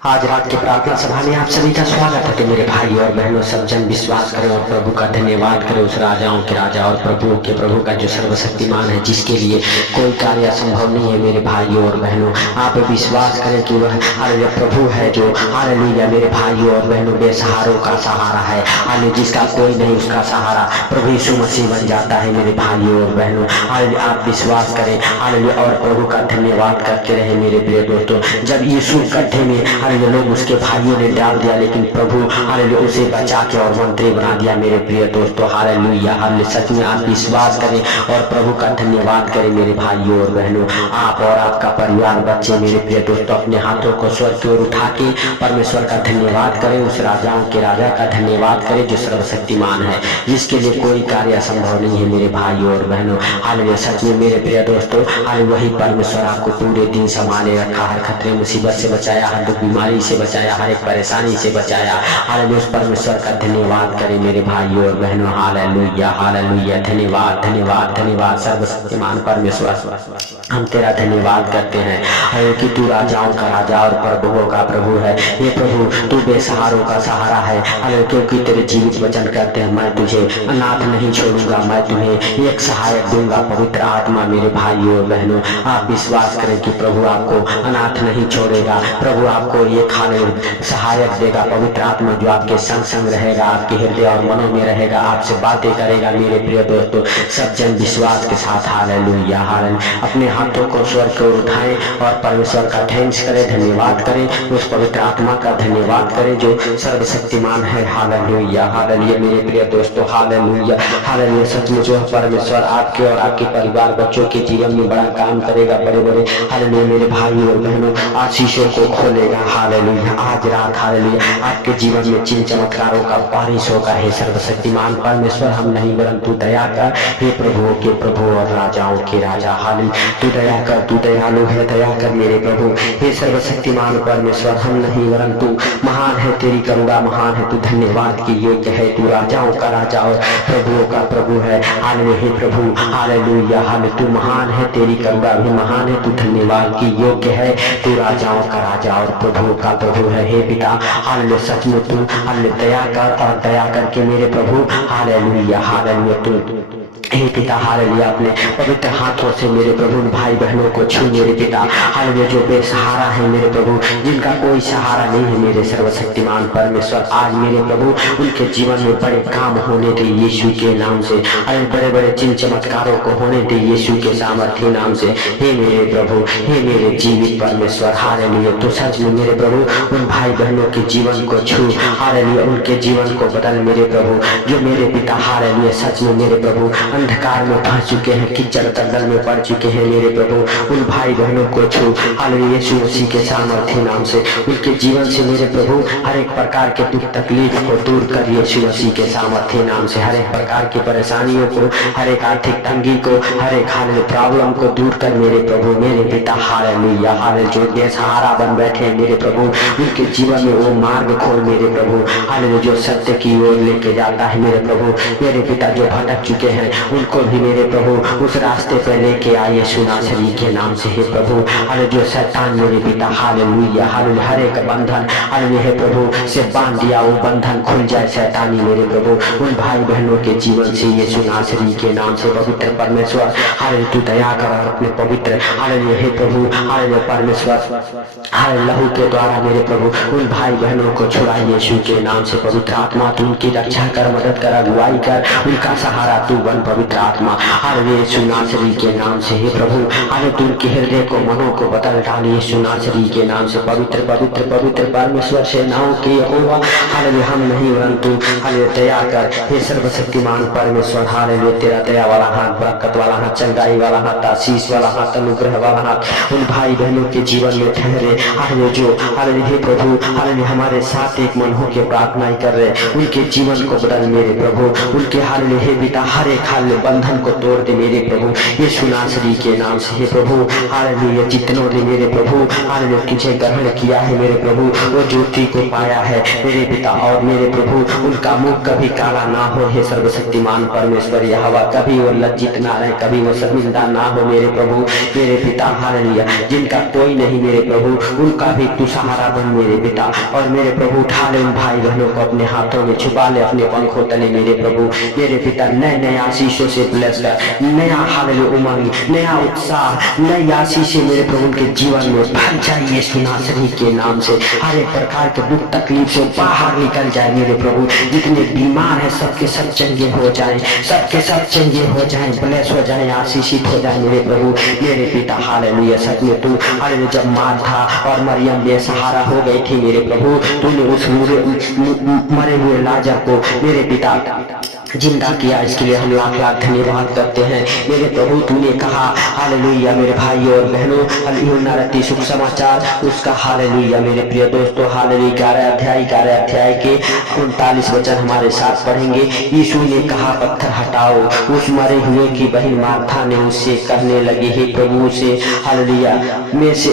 आज रात की प्रार्थना सभा में आप सभी का स्वागत है। तो मेरे भाई और बहनों, सब जन विश्वास करें और प्रभु का धन्यवाद करें, उस राजाओं के राजा और प्रभुओं के प्रभु का जो सर्वशक्तिमान है, जिसके लिए कोई कार्य असंभव नहीं है। मेरे भाइयों और बहनों, आप विश्वास करें कि वह हालेलुया प्रभु है जो हालेलुया मेरे भाइयों और बहनों बेसहारों का सहारा है। हालेलुया, जिसका कोई नहीं उसका सहारा प्रभु यीशु मसीह बन जाता है। मेरे भाइयों और बहनों, हालेलुया आप विश्वास करें हालेलुया और प्रभु का धन्यवाद करते रहे। मेरे प्रिय दोस्तों, जब यीशु गड्ढे में हालेलुया लोग उसके भाइयों ने डाल दिया, लेकिन प्रभु हालेलुया उसे बचा के और मंत्री बना दिया। मेरे प्रिय दोस्तों हालेलुया, हालेलुया सच में आप विश्वास करें और प्रभु का धन्यवाद करें। मेरे भाइयों और बहनों, आप और आपका परिवार, बच्चे, मेरे प्रिय दोस्तों, अपने हाथों को स्वर्ग की ओर उठा के परमेश्वर का धन्यवाद करें, उस राजाओं के राजा का धन्यवाद करें जो सर्वशक्तिमान है, जिसके लिए कोई कार्य असंभव नहीं है। मेरे भाइयों और बहनों हालेलुया, सच में मेरे प्रिय दोस्तों हालेलुया वही परमेश्वर आपको पूरे दिन संभाले रखा, हर खतरे मुसीबत से बचाया, हर दुख बीमारी से बचाया, हर एक परेशानी से बचाया। हालेलुया, उस परमेश्वर का धन्यवाद करें मेरे भाइयों और बहनों। हालेलुया हालेलुया, धन्यवाद धन्यवाद धन्यवाद सर्वशक्तिमान परमेश्वर, हम तेरा धन्यवाद करते हैं कि तू राजाओं का राजा और प्रभुओं का प्रभु है। ये प्रभु तू बेसहारों का सहारा है। हालेलुया, क्योंकि तेरे जीवित वचन कहते हैं, मैं तुझे अनाथ नहीं छोड़ूंगा, मैं तुम्हें एक सहायक दूंगा, पवित्र आत्मा। मेरे भाइयों और बहनों, आप विश्वास करें कि प्रभु आपको अनाथ नहीं छोड़ेगा, प्रभु आपको एक सहायक देगा, पवित्र आत्मा जो आपके संग संग रहेगा, आपके हृदय और मनों में रहेगा, आपसे बातें करेगा। मेरे प्रिय दोस्तों, सब जन विश्वास के साथ हालेलुया हालेलुया अपने हाथों को स्वर्ग की ओर उठाएं और परमेश्वर का थैंक्स करें, धन्यवाद करें, उस पवित्र आत्मा का धन्यवाद करें जो सर्वशक्तिमान है। हालेलुया हालेलुया मेरे प्रिय दोस्तों, हालेलुया हालेलुया सच में जो परमेश्वर आपके और आपके परिवार बच्चों के जीवन में बड़ा काम करेगा, बड़े बड़े हालेलुया मेरे भाई और बहनों आशीषों को खोलेगा। हालेलुया, आज रात हालेलुया आपके जीवन में चिन्ह चमत्कारों का बारिश होगा। हे सर्वशक्तिमान परमेश्वर, हम नहीं परंतु दया कर, हे प्रभुओं के प्रभु और राजाओं के राजा। हालेलुया, तू दया कर, तू दयालु है, दया कर मेरे प्रभु। हे सर्वशक्तिमान परमेश्वर, हम नहीं परंतु महान है तेरी करुणा, महान है तू, धन्यवाद की योग्य है, तू राजाओं का राजा और प्रभुओं का प्रभु है। हालेलुया, हे प्रभु हालेलुया हालेलुया, तू महान है, तेरी करुणा भी महान है, तू धन्यवाद की योग्य है, तू राजाओं का राजा और प्रभुओं का प्रभु है। हे पिता हालेलुया, सच में तू हालेलुया दया कर और दया करके मेरे प्रभु हालेलुया हालेलुया तू हे पिता हालेलुया अपने पवित्र हाथों से मेरे प्रभु भाई बहनों को छू। मेरे पिता हालेलुया जो बेसहारा है मेरे प्रभु, जिनका कोई सहारा नहीं है, मेरे सर्वशक्तिमान परमेश्वर, आज मेरे प्रभु उनके जीवन में बड़े काम होने दे यीशु के नाम से। अरे बड़े बड़े चिन्ह चमत्कारों को होने दे यीशु के सामर्थ्य नाम से। हे मेरे प्रभु, हे मेरे जीवित परमेश्वर हालेलुया, तो सच में मेरे प्रभु उन भाई बहनों के जीवन को छू। हालेलुया, उनके जीवन को बदल मेरे प्रभु, जो मेरे पिता हालेलुया सच में मेरे प्रभु अंधकार में फंस चुके हैं, कीचड़ दलदल में पड़ चुके हैं। मेरे प्रभु उन भाई बहनों को छू हालेलुया यीशु मसीह के सामर्थ्य नाम से। उनके जीवन से मेरे प्रभु हर एक प्रकार के दुख तकलीफ को दूर कर यीशु मसीह के सामर्थ्य नाम से। हर एक प्रकार की परेशानियों को, हर एक आर्थिक तंगी को, हर एक हालेलुया प्रॉब्लम को दूर कर मेरे प्रभु। मेरे पिता हालेलुया हालेलुया जो बेसहारा बन बैठे हैं मेरे प्रभु, उनके जीवन में वो मार्ग खोल मेरे प्रभु हालेलुया, जो सत्य की ओर लेके जाता है मेरे प्रभु। मेरे पिता जो भटक चुके हैं उनको भी मेरे प्रभु उस रास्ते पे लेके आए यीशु नासरी के नाम से। हे प्रभु हालेलुया जो शैतान मेरे पिता हालेलुया हालेलुया हर एक बंधन हालेलुया हे प्रभु से बांध दिया, वो बंधन खुल जाए शैतानी मेरे प्रभु उन भाई बहनों के जीवन से यीशु नासरी के नाम से। पवित्र परमेश्वर हालेलुया तू दया कर और अपने पवित्र हालेलुया हे प्रभु हालेलुया परमेश्वर हालेलुया लहू के द्वारा मेरे प्रभु उन भाई बहनों को छुड़ा यीशु के नाम से। पवित्र आत्मा तू उनकी रक्षा कर, मदद कर, अगुवाई कर, उनका सहारा तू बन। पवित्र आत्मा हालेलुया यीशु नासरी के नाम से। हे प्रभु हालेलुया तू उनके हृदय को, मनों को बदल डाल यीशु नासरी के नाम से। पवित्र पवित्र पवित्र परमेश्वर सेनाओं के यहोवा हालेलुया हम नहीं परंतु हालेलुया दया कर, हे सर्वशक्तिमान परमेश्वर हालेलुया तेरा दया वाला हाथ, बरकत वाला हाथ, चंगाई वाला हाथ, आशीष वाला हाथ, अनुग्रह वाला हाथ उन भाई बहनों के जीवन में ठहरे। हालेलुया जो हालेलुया हे प्रभु हालेलुया हमारे साथ एक मन होकर प्रार्थना कर रहे, उनके जीवन को बदल मेरे प्रभु। उनके हालेलुया हे पिता हर एक हालेलुया बंधन को तोड़ दे मेरे प्रभु यीशु नासरी के नाम से। हे प्रभु हालेलुया जितनों ने मेरे प्रभु हालेलुया तुझे ग्रहण किया है मेरे प्रभु वो ज्योति को पाया है मेरे पिता, और मेरे प्रभु उनका मुख कभी काला ना हो। हे सर्वशक्तिमान परमेश्वर यहोवा, कभी वो लज्जित ना रहे, कभी वो शर्मिंदा ना हो मेरे प्रभु मेरे पिता हालेलुया। जिनका कोई नहीं मेरे प्रभु उनका भी तू सहारा बन मेरे पिता, और मेरे प्रभु उठा ले उन भाई बहनों को अपने हाथों में छुपा ले अपने पंखों तले मेरे प्रभु मेरे पिता। नए नए आशीषों से ब्लेस कर, नया हालेलुया उमंग, नया उत्साह, नई आशीषें मेरे प्रभु उनके जीवन में भर जाए यीशु नासरी के नाम से। हर एक प्रकार के दुख तकलीफ से बाहर निकल जाए मेरे प्रभु। जितने बीमार है सबके सब चंगे हो जाए, सबके सब चंगे हो जाए, ब्लेस हो जाए, आशीषित हो जाए मेरे प्रभु मेरे पिता हालेलुया। सच में तू हालेलुया जब मार्था और मरियम बेसहारा हो गई थी मेरे प्रभु, तूने उस मरे हुए लाजर को मेरे पिता जिंदा किया, इसके लिए हम लाख लाख धन्यवाद करते हैं मेरे प्रभु। तूने कहा हालेलुया मेरे भाई और बहनों यूहन्ना रत्ती सुख समाचार उसका हालेलुया मेरे प्रिय दोस्तों हालेलुया 11 अध्याय के 39 वचन हमारे साथ पढ़ेंगे। यीशु ने कहा पत्थर हटाओ। उस मरे हुए की बहन मार्था ने उससे कहने लगी हे प्रभु से हालेलुया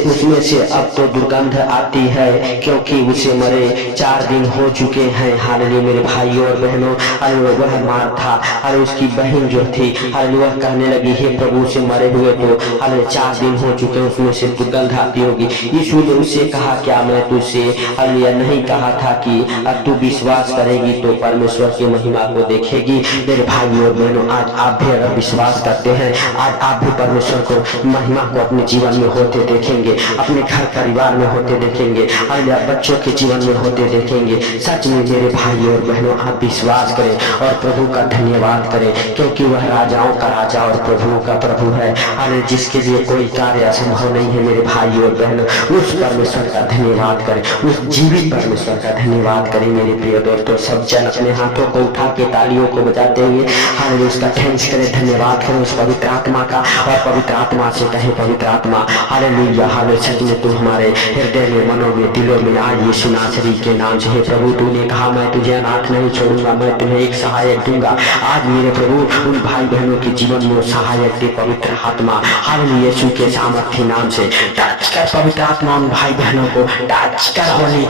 उसमें से अब तो दुर्गंध आती है क्योंकि उसे मरे 4 दिन हो चुके हैं। हालेलुया मेरे भाई और बहनों हालेलुया मार्था और उसकी बहन जो थी हालेलुया कहने लगी हे प्रभु से मरे हुए तो हालेलुया 4 दिन हो चुके हैं, उसमें से दुर्गंध आती होगी। यीशु ने उससे कहा क्या मैं तुझसे हालेलुया नहीं कहा था कि अब तू विश्वास करेगी तो परमेश्वर की महिमा को देखेगी। मेरे भाई और बहनों आज आप भी अगर विश्वास करते हैं, आज आप भी परमेश्वर को महिमा को अपने जीवन में होते देखेंगे, अपने घर परिवार में होते देखेंगे, हालेलुया बच्चों के जीवन में होते देखेंगे। सच में मेरे भाई और बहनों आप विश्वास करें और प्रभु का धन्यवाद करें क्योंकि वह राजाओं का राजा और प्रभु का प्रभु है। हालेलुया जिसके लिए कोई कार्य असंभव नहीं है मेरे भाई और बहनों, उस परमेश्वर का धन्यवाद करें, उस जीवित परमेश्वर का धन्यवाद करें मेरे प्रिय दोस्तों। सब जन अपने हाथों को उठा के तालियों को बजाते हुए हालेलुया उसका थैंक्स करें, धन्यवाद करें उस पवित्र आत्मा का, और पवित्र आत्मा से कहे पवित्र आत्मा हालेलुया हालेलुया सच में तू हमारे हृदय में मनों में दिलों में आज यीशु नासरी के नाम से। हे प्रभु तूने कहा मैं तुझे अनाथ नहीं छोड़ूंगा, मैं तुम्हें एक सहायक दूंगा। आज मेरे प्रभु उन भाई बहनों के जीवन में सहायक दे पवित्र आत्मा हालेलुया यीशु के सामर्थ्य नाम से। टच कर पवित्र आत्मा उन भाई बहनों को, टच कर होली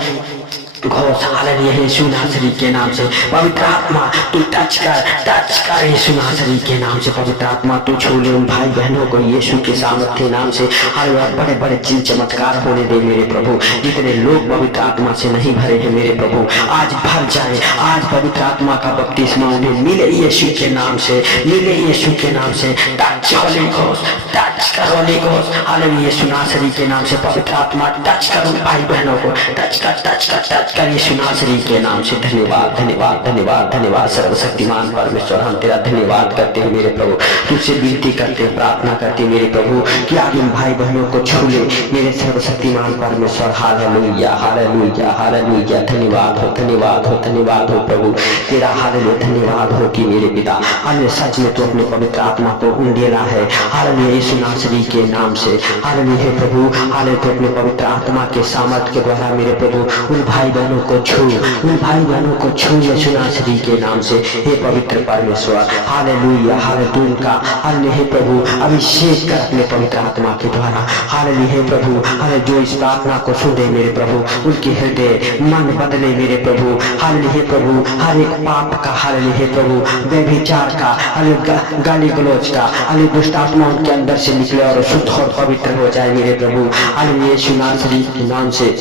घोष हालेलुया यीशु नासरी के नाम से। पवित्र आत्मा तू टच कर यीशु नासरी के नाम से। पवित्र आत्मा तू छू ले उन भाई बहनों को यीशु के सामर्थ्य नाम से। हालेलुया बड़े बड़े चिन्ह चमत्कार होने दे मेरे प्रभु। जितने लोग पवित्र आत्मा से नहीं भरे हैं मेरे प्रभु आज भर जाए, आज पवित्र आत्मा का बपतिस्मा उन्हें मिले यीशु के नाम से, मिले यीशु के नाम से। टच होली घोष, टच कर होली घोष हालेलुया यीशु नासरी के नाम से। पवित्र आत्मा टच कर उन भाई बहनों को, टच कर यीशु नासरी के नाम से। धन्यवाद धन्यवाद धन्यवाद धन्यवाद सर्वशक्तिमान परमेश्वर, हम तेरा धन्यवाद करते हैं मेरे प्रभु। तुझसे विनती करते हैं, प्रार्थना करते हैं मेरे प्रभु कि आज इन भाई बहनों को छू ले मेरे सर्वशक्तिमान परमेश्वर। हालेलुया हालेलुया हालेलुया धन्यवाद हो धन्यवाद हो धन्यवाद हो प्रभु तेरा हालेलुया धन्यवाद हो कि मेरे पिता हालेलुया सच में तू अपने पवित्र आत्मा को उंडेला है हालेलुया यीशु नासरी के नाम से। हालेलुया हे प्रभु हालेलुया तू अपने पवित्र आत्मा के सामर्थ्य के द्वारा मेरे प्रभु उन भाई बहनों को छू, उन भाई बहनों को छू यीशु नासरी के नाम से। हे पवित्र परमेश्वर हालेलुया हालेलुया उनका हालेलुया हे प्रभु अभिषेक कर अपने पवित्र आत्मा के द्वारा हालेलुया हे प्रभु हालेलुया जो इस प्रार्थना को सुन दे मेरे प्रभु उनके हृदय मन बदले मेरे प्रभु हालेलुया हे प्रभु हर एक पाप का हालेलुया हे प्रभु व्यभिचार का हालेलुया गाली गलौज का हालेलुया दुष्ट आत्मा उनके अंदर से निकले और शुद्ध और पवित्र हो जाए मेरे प्रभु हालेलुया यीशु नासरी के नाम से।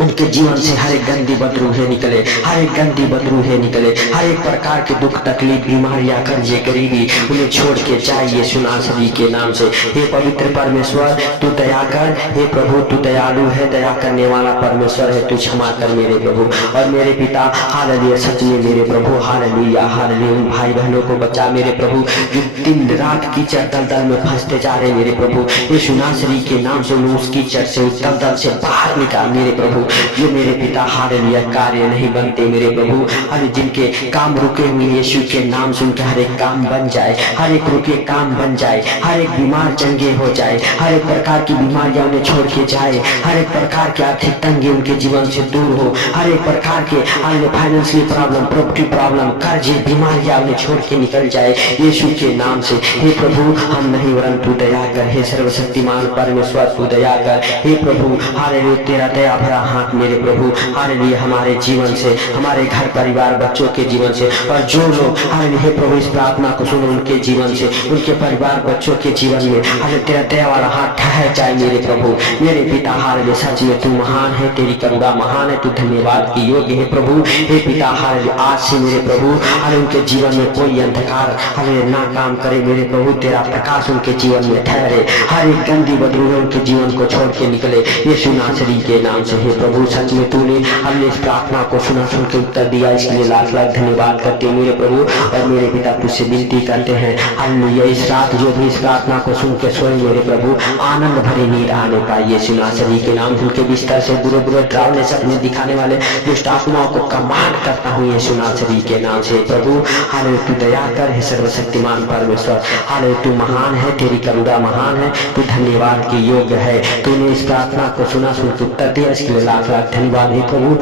उनके जीवन से हर एक गंदी बदरूहें निकले, हर एक गंदी बदरूहें निकले, हर एक प्रकार के दुख तकलीफ बीमारियां कर्जे गरीबी उन्हें छोड़ के जाए यीशु नासरी के नाम से। हे पवित्र परमेश्वर तू दया कर, हे प्रभु तू दयालु है, दया करने वाला परमेश्वर है, तू क्षमा कर मेरे प्रभु और मेरे पिता हालेलुया सच में मेरे प्रभु हालेलुया हालेलुया उन भाई बहनों को बचा मेरे प्रभु जो दिन रात कीचड़ दलदल में फंसते जा रहे मेरे प्रभु। यीशु नासरी के नाम से उन्हें उसकी चर्च से, उस दलदल से बाहर निकाल मेरे प्रभु। जो मेरे पिता हालेलुया कार्य नहीं बनते मेरे प्रभु, हर जिनके काम रुके हुए यीशु के नाम से उनके हर एक काम बन जाए, हर एक रुके काम बन जाए, हर एक बीमार चंगे हो जाए, हर एक प्रकार की बीमारियां उन्हें छोड़ के जाए, हर एक प्रकार की आर्थिक तंगी उनके जीवन से दूर हो, हर एक प्रकार के फाइनेंशियल प्रॉब्लम, प्रॉपर्टी प्रॉब्लम, कर्ज, बीमारियां उन्हें छोड़ के निकल जाए यीशु के नाम से। हे प्रभु हम नहीं वरन तू दया कर, हे सर्वशक्तिमान परमेश्वर तू दया कर। हे प्रभु हालेलुया तेरा दया भरा हाथ मेरे प्रभु हालेलुया हमारे जीवन से, हमारे घर परिवार बच्चों के जीवन से, और जो लोग हालेलुया हे प्रभु इस प्रार्थना को सुनो उनके जीवन से, उनके परिवार बच्चों के जीवन में हालेलुया तेरा दया वाला हाथ ठहर जाए मेरे प्रभु मेरे पिता। हालेलुया सच में तू महान है, तेरी करुणा महान है, तू धन्यवाद की योग्य है प्रभु। हे पिता हालेलुया आज से मेरे प्रभु हालेलुया उनके जीवन में कोई अंधकार हालेलुया ना काम करे मेरे प्रभु, तेरा प्रकाश उनके जीवन में ठहरे, हर एक गंदी बदबू उनके जीवन को छोड़ के निकले यीशु नासरी के नाम से। हे प्रभु सच में तूने हमने इस प्रार्थना को सुना, सुन के उत्तर दिया, इसके लिए लाख लाख धन्यवाद करते हैं मेरे प्रभु। और मेरे पिता तुझसे विनती करते हैं हालेलुया इस रात जो भी इस प्रार्थना को सुन के सोए मेरे प्रभु आनंद भरी नींद आने पाए यीशु नासरी के नाम। उनके बिस्तर से बुरे बुरे डरावने सपने दिखाने वाले दुष्ट आत्माओं को कमांड करता हूँ यीशु नासरी के नाम से। प्रभु हालेलुया तू दया कर, हे सर्वशक्तिमान परमेश्वर हालेलुया तू महान है, तेरी करुणा महान है, तू धन्यवाद की योग्य है। तूने इस प्रार्थना को सुना, सुन के उत्तर दिया, इसके लिए लाख लाख धन्यवाद है प्रभु।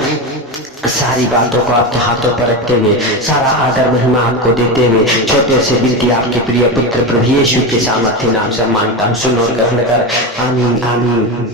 सारी बातों को आपके हाथों पर रखते हुए, सारा आदर महिमा आपको देते हुए, छोटे से विनती आपके प्रिय पुत्र प्रभु यीशु के सामर्थ्य नाम से मांगता हूँ, सुनो और ग्रहण कर, आमीन आमीन।